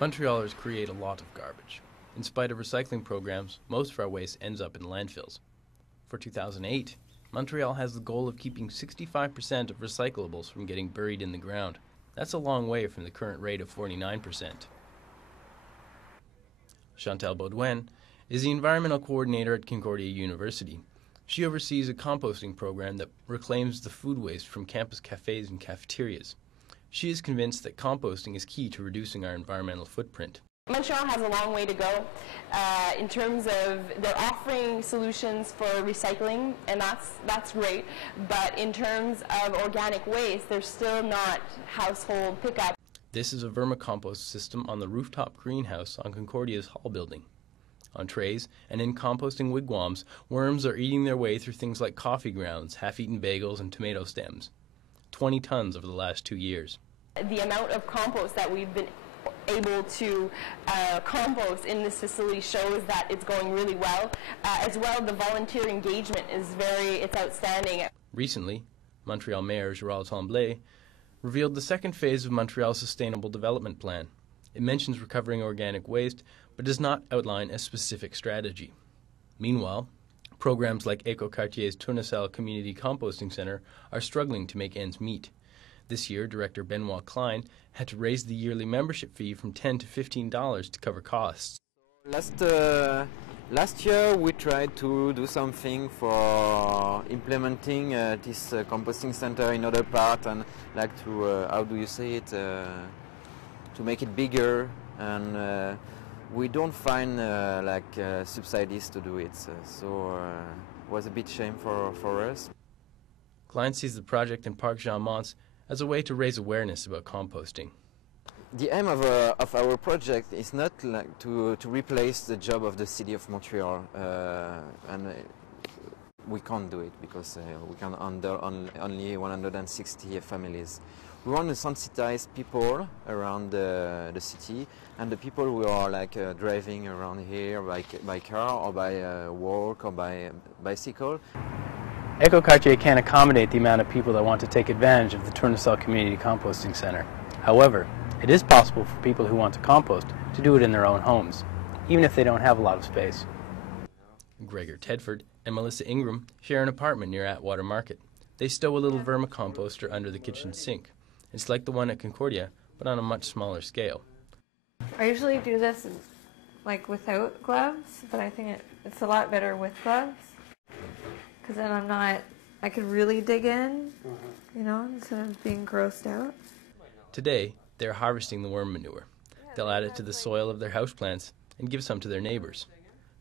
Montrealers create a lot of garbage. In spite of recycling programs, most of our waste ends up in landfills. For 2008, Montreal has the goal of keeping 65% of recyclables from getting buried in the ground. That's a long way from the current rate of 49%. Chantal Baudouin is the environmental coordinator at Concordia University. She oversees a composting program that reclaims the food waste from campus cafes and cafeterias. She is convinced that composting is key to reducing our environmental footprint. Montreal has a long way to go in terms of they're offering solutions for recycling, and that's great. But in terms of organic waste, there's still not household pickup. This is a vermicompost system on the rooftop greenhouse on Concordia's hall building. On trays and in composting wigwams, worms are eating their way through things like coffee grounds, half-eaten bagels, and tomato stems. 20 tons over the last 2 years. The amount of compost that we've been able to compost in this facility shows that it's going really well. As well, the volunteer engagement is it's outstanding. Recently, Montreal Mayor Gérald Tremblay revealed the second phase of Montreal's Sustainable Development Plan. It mentions recovering organic waste, but does not outline a specific strategy. Meanwhile, programs like eco-quartier's Tournesol Community Composting Centre are struggling to make ends meet. This year, Director Benoit Klein had to raise the yearly membership fee from $10 to $15 to cover costs. Last year we tried to do something for implementing this composting center in other part, and like to, how do you say it, to make it bigger, and we don't find subsidies to do it, so it was a bit shame for us. Klein sees the project in Parc Jean-Mance as a way to raise awareness about composting. The aim of our project is not like to replace the job of the city of Montreal, and we can't do it because we can handle only 160 families. We want to sensitize people around the city, and the people who are driving around here by car or by walk or by bicycle. Eco-quartier can't accommodate the amount of people that want to take advantage of the Tournesol Community Composting Centre. However, it is possible for people who want to compost to do it in their own homes, even if they don't have a lot of space. Gregor Tedford and Melissa Ingram share an apartment near Atwater Market. They stow a little vermicomposter under the kitchen sink. It's like the one at Concordia, but on a much smaller scale. I usually do this without gloves, but I think it's a lot better with gloves, because then I could really dig in, instead of being grossed out. Today, they're harvesting the worm manure. They'll add it to the soil of their houseplants and give some to their neighbors.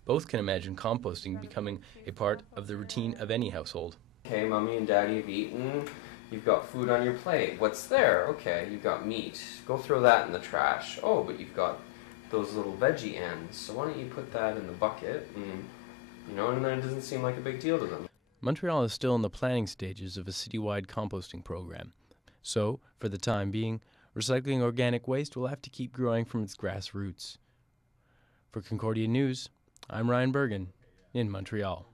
Both can imagine composting becoming a part of the routine of any household. Okay, Mommy and Daddy have eaten. You've got food on your plate. What's there? Okay, you've got meat. Go throw that in the trash. Oh, but you've got those little veggie ends. So why don't you put that in the bucket? And then it doesn't seem like a big deal to them. Montreal is still in the planning stages of a citywide composting program. So, for the time being, recycling organic waste will have to keep growing from its grassroots. For Concordia News, I'm Ryan Bergen in Montreal.